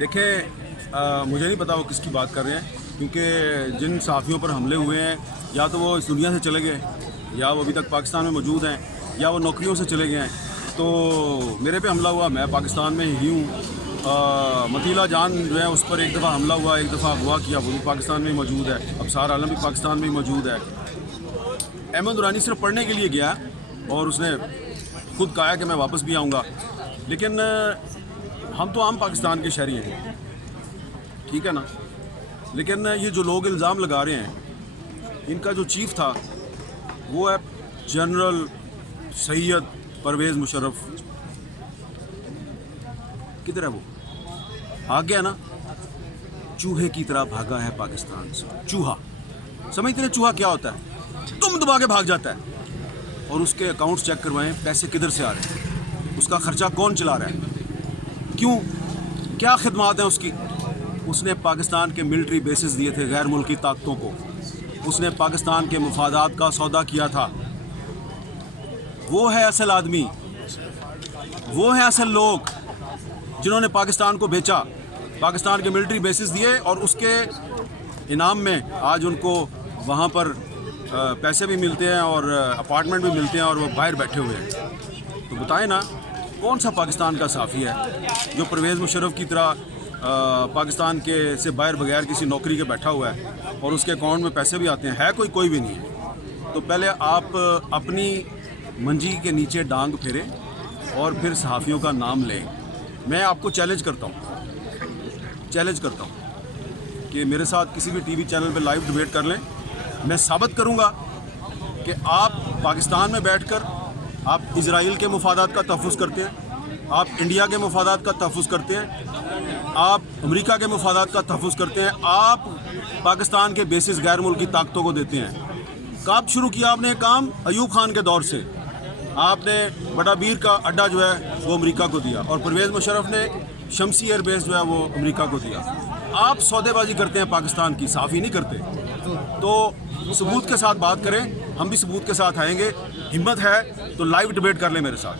دیکھیں مجھے نہیں پتا وہ کس کی بات کر رہے ہیں، کیونکہ جن صحافیوں پر حملے ہوئے ہیں یا تو وہ اس دنیا سے چلے گئے یا وہ ابھی تک پاکستان میں موجود ہیں یا وہ نوکریوں سے چلے گئے ہیں۔ تو میرے پہ حملہ ہوا، میں پاکستان میں ہی ہوں۔ متیلا جان جو ہے اس پر ایک دفعہ حملہ ہوا، ایک دفعہ اغوا کیا، وہ بھی پاکستان میں ہی موجود ہے۔ ابصار عالم بھی پاکستان میں ہی موجود ہے۔ احمد نورانی صرف پڑھنے کے لیے گیا اور اس نے خود کہا کہ میں واپس بھی آؤں گا، لیکن ہم تو عام پاکستان کے شہری ہیں، ٹھیک ہے نا۔ لیکن یہ جو لوگ الزام لگا رہے ہیں، ان کا جو چیف تھا وہ ہے جنرل سید پرویز مشرف۔ کدھر ہے وہ؟ آ گیا نا، چوہے کی طرح بھاگا ہے پاکستان سے۔ چوہا سمجھتے ہیں چوہا کیا ہوتا ہے؟ تم دبا کے بھاگ جاتا ہے۔ اور اس کے اکاؤنٹس چیک کروائیں، پیسے کدھر سے آ رہے ہیں، اس کا خرچہ کون چلا رہا ہے، کیوں، کیا خدمات ہیں اس کی۔ اس نے پاکستان کے ملٹری بیسز دیے تھے غیر ملکی طاقتوں کو، اس نے پاکستان کے مفادات کا سودا کیا تھا۔ وہ ہے اصل آدمی، وہ ہیں اصل لوگ جنہوں نے پاکستان کو بیچا، پاکستان کے ملٹری بیسز دیے اور اس کے انعام میں آج ان کو وہاں پر پیسے بھی ملتے ہیں اور اپارٹمنٹ بھی ملتے ہیں اور وہ باہر بیٹھے ہوئے ہیں۔ تو بتائیں نا، کون سا پاکستان کا صحافی ہے جو پرویز مشرف کی طرح پاکستان کے سے باہر بغیر کسی نوکری کے بیٹھا ہوا ہے اور اس کے اکاؤنٹ میں پیسے بھی آتے ہیں؟ ہے کوئی بھی نہیں ہے۔ تو پہلے آپ اپنی منجی کے نیچے ڈانگ پھیریں اور پھر صحافیوں کا نام لیں۔ میں آپ کو چیلنج کرتا ہوں کہ میرے ساتھ کسی بھی ٹی وی چینل پہ لائیو ڈیبیٹ کر لیں، میں ثابت کروں گا کہ آپ پاکستان میں بیٹھ کر آپ اسرائیل کے مفادات کا تحفظ کرتے ہیں، آپ انڈیا کے مفادات کا تحفظ کرتے ہیں، آپ امریکہ کے مفادات کا تحفظ کرتے ہیں، آپ پاکستان کے بیسز غیر ملکی طاقتوں کو دیتے ہیں۔ کب شروع کیا آپ نے کام؟ ایوب خان کے دور سے آپ نے بڑا بیر کا اڈا جو ہے وہ امریکہ کو دیا، اور پرویز مشرف نے شمسی ایئر بیس جو ہے وہ امریکہ کو دیا۔ آپ سودے بازی کرتے ہیں پاکستان کی، صحافی نہیں کرتے۔ تو ثبوت کے ساتھ بات کریں، ہم بھی ثبوت کے ساتھ آئیں گے۔ ہمت ہے تو لائیو ڈیبیٹ کر لیں میرے ساتھ۔